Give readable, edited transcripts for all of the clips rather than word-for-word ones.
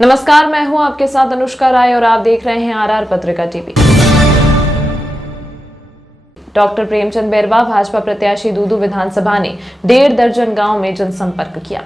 नमस्कार, मैं हूं आपके साथ अनुष्का राय और आप देख रहे हैं आरआर पत्रिका टीवी। डॉक्टर प्रेमचंद बैरवा भाजपा प्रत्याशी दूदू विधानसभा ने 1.5 दर्जन गांव में जनसंपर्क किया।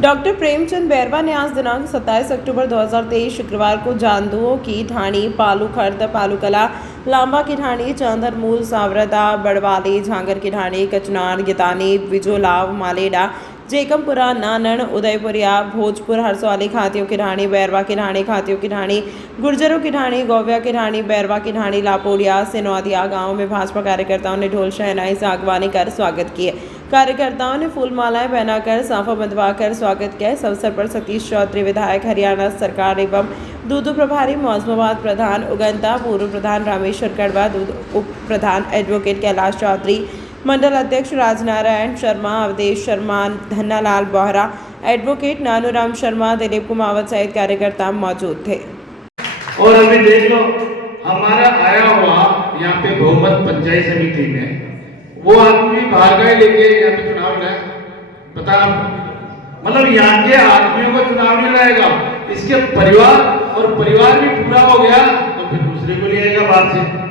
डॉक्टर प्रेमचंद बैरवा ने आज दिनांक 27 अक्टूबर 2023 शुक्रवार को जांदुओं की ठाणी, पालू खर्द, पालूकला, लांबा की ठाणी, चांदर मूल, सावरदा, बड़वाली, झांगर की ठाणी, कचनार, गितानी, बिजोलाव, मालेडा, जेकमपुरा, नानन, उदयपुरिया, भोजपुर, हरसौली, खातियों की ढाणी, बैरवा की ढाणी, खातियों की ढाणी, गुर्जरों की ढाणी, गौव्या की ढाणी, बैरवा की ढाणी, लापोड़िया, सिनौदिया गांव में भाजपा कार्यकर्ताओं ने ढोल शहनाई से अगवानी कर स्वागत किए। कार्यकर्ताओं ने फूल मालाएं पहनाकर साफा बंधवाकर स्वागत किया। इस अवसर पर सतीश चौधरी विधायक, हरियाणा सरकार एवं दूदू प्रभारी मौजमाबाद प्रधान उगंता, पूर्व प्रधान रामेश्वर कड़वा, दूदू उप प्रधान एडवोकेट कैलाश चौधरी, मंडल अध्यक्ष राजनारायण शर्मा, अवधेश शर्मा, धन्नालाल बोहरा, एडवोकेट नानूराम शर्मा, दिलीप कुमावत सहित कार्यकर्ता मौजूद थे। और अभी देख लो, हमारा आया हुआ यहाँ पे बहुमत पंचायत समिति में वो आदमी भागा लेके यहाँ पे चुनाव लड़ा, बता मतलब यहाँ के आदमियों को चुनाव नहीं लड़ेगा, इसके परिवार और परिवार भी पूरा हो गया तो फिर दूसरे को ले आएगा बाहर से।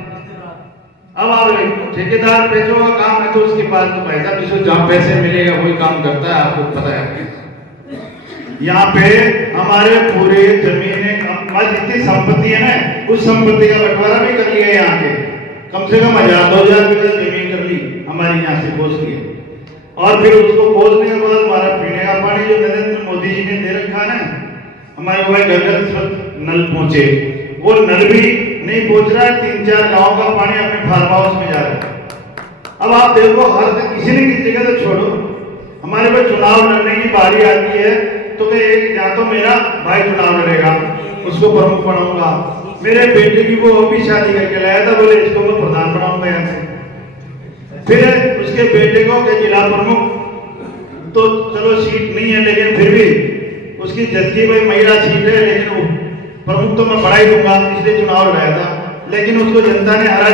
अब आप ठेकेदार पैसों का काम है तो उसके पास तो पैसा जिसको जहाँ पैसे मिलेगा वही काम करता है, आपको पता है। यहाँ पे हमारे पूरे जमीन जितनी संपत्ति है ना, उस संपत्ति का बंटवारा भी कर लिया यहाँ के, कम से कम 1000-2000 बीघा जमीन कर ली हमारी यहाँ से खोज ली। और फिर उसको खोजने के बाद हमारा पीने का पानी जो नरेंद्र मोदी जी ने दे रखा है, हमारे भाई घर नल पहुंचे, वो नल भी नहीं पहुंच रहा है। 3-4 गांव का पानी अपने फार्म हाउस में जा रहा है। अब आप देखो, हर किसी न किसी जगह तो छोड़ो, हमारे पास चुनाव लड़ने की बारी आती है तो एक या तो मेरा भाई चुनाव लड़ेगा, उसको प्रमुख बनाऊंगा। मेरे बेटे की वो अभी शादी करके लाया था, बोले इसको मैं प्रधान बनाऊंगा यहाँ से। फिर उसके बेटे को क्या जिला प्रमुख, तो चलो सीट नहीं है लेकिन फिर भी उसकी जस्ती भाई महिला सीट है, लेकिन प्रमुख तो मैं बढ़ा ही दूंगा, इसलिए चुनाव लड़ाया था। लेकिन उसको जनता ने हरा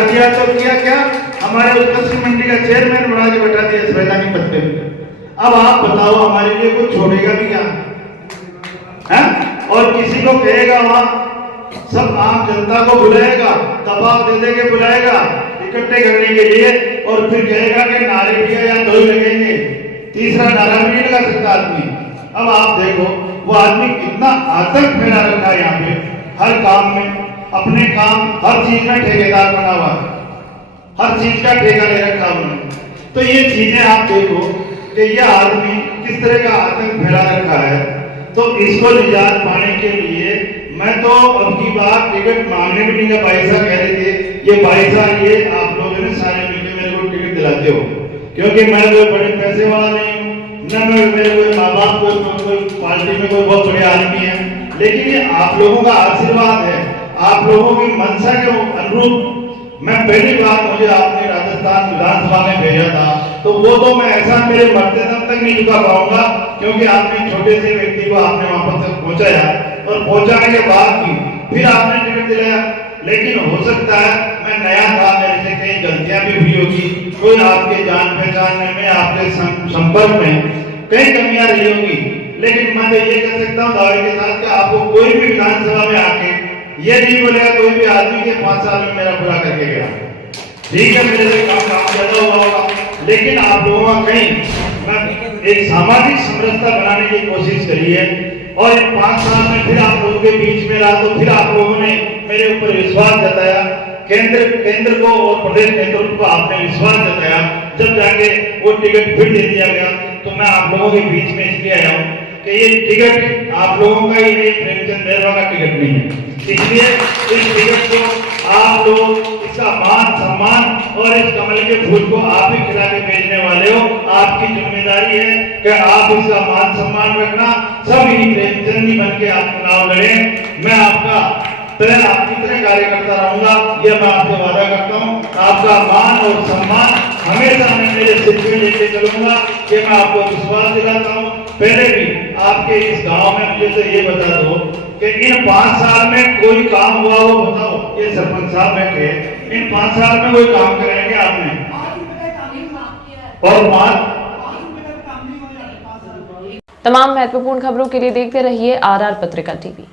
दिया तो किया क्या, हमारे उस कृषि मंडी का चेयरमैन बना के बैठा दिया संवैधानिक पद पे। अब आप बताओ, हमारे लिए कुछ छोड़ेगा भी क्या है? और किसी को कहेगा वहां सब आम जनता को बुलाएगा, दबाव दे के बुलाएगा इकट्ठे करने के लिए, और फिर कहेगा कि नारे दिया या 2 लगेंगे, तीसरा नारा भी नहीं लगा सकता आदमी। अब आप देखो वो आदमी कितना आतंक फैला रखा है यहाँ पे, हर काम में अपने काम, हर चीज में ठेकेदार बना हुआ है, हर चीज का ठेका ले रखा उन्होंने। तो ये चीजें आप देखो कि यह आदमी किस तरह का आतंक फैला रखा है। तो इसको निजात पाने के लिए मैं तो अब की बार टिकट मांगने भी नहीं का, भाई साहब कह रहे थे ये भाई साहब ये आप लोगों ने सारे मिलकर मेरे को टिकट दिलाते हो, क्योंकि मैं कोई बड़े पैसे वाला नहीं हूँ, न मेरे कोई माँ बाप कोई पार्टी में कोई बहुत बड़े आदमी है, लेकिन ये आप लोगों का आशीर्वाद है, आप लोगों की मंशा के अनुरूप। मैं पहली बार मुझे आपने राजस्थान विधानसभा में भेजा था, तो वो तो मैं ऐसा मेरे मरते दम तक नहीं झुका पाऊंगा, क्योंकि आपने छोटे से व्यक्ति को आपने वहां तक पहुंचाया, और पहुंचाने के बाद भी फिर आपने टिकट दिलाया। लेकिन हो सकता है मैं नया था, मेरे से कई गलतियां भी हुई होगी, कोई आपके जान पहचानने में, आपके संपर्क में कई कमियां रही होगी, लेकिन मैं तो ये कह सकता हूँ दावे के साथ कि आपको कोई भी विधानसभा में आके ये नहीं बोलेगा कोई भी आदमी के 5 साल में मेरा बुरा करके गया। ठीक है, मेरे से काम ज्यादा हुआ होगा, लेकिन आप लोगों का कहीं मैं एक सामाजिक समरसता बनाने की कोशिश करी है, और इन 5 साल में फिर आप लोगों के बीच में रहा, तो फिर आप लोगों ने मेरे ऊपर विश्वास जताया, केंद्र को और प्रदेश नेतृत्व को आपने विश्वास जताया, जब जाके वो टिकट फिर दे दिया गया। तो मैं आप लोगों के बीच में इसलिए आया हूँ कि ये टिकट आप लोगों का, ये प्रेमचंद बैरवा का टिकट नहीं है, इसलिए इस टिकट को आप लोग, इसका मान सम्मान और इस कमल के फूल को आप ही खिला के भेजने वाले हो। आपकी जिम्मेदारी है कि आप इसका मान सम्मान रखना, सब ही प्रेमचंद बन के आप चुनाव लड़े। मैं आपका आपकी तरह कार्यकर्ता रहूंगा, यह मैं आपसे वादा करता हूँ। आपका मान और सम्मान हमेशा मैं मेरे सिर पे लेके चलूंगा, कि मैं आपको विश्वास दिलाता हूँ। पहले भी आपके इस गांव में मुझे तो ये बता दो कि इन 5 साल में कोई काम हुआ हो, बताओ। ये सरपंच साहब बैठे, इन 5 साल में कोई काम कराएंगे आपने? और तमाम महत्वपूर्ण खबरों के लिए देखते रहिए RR पत्रिका TV।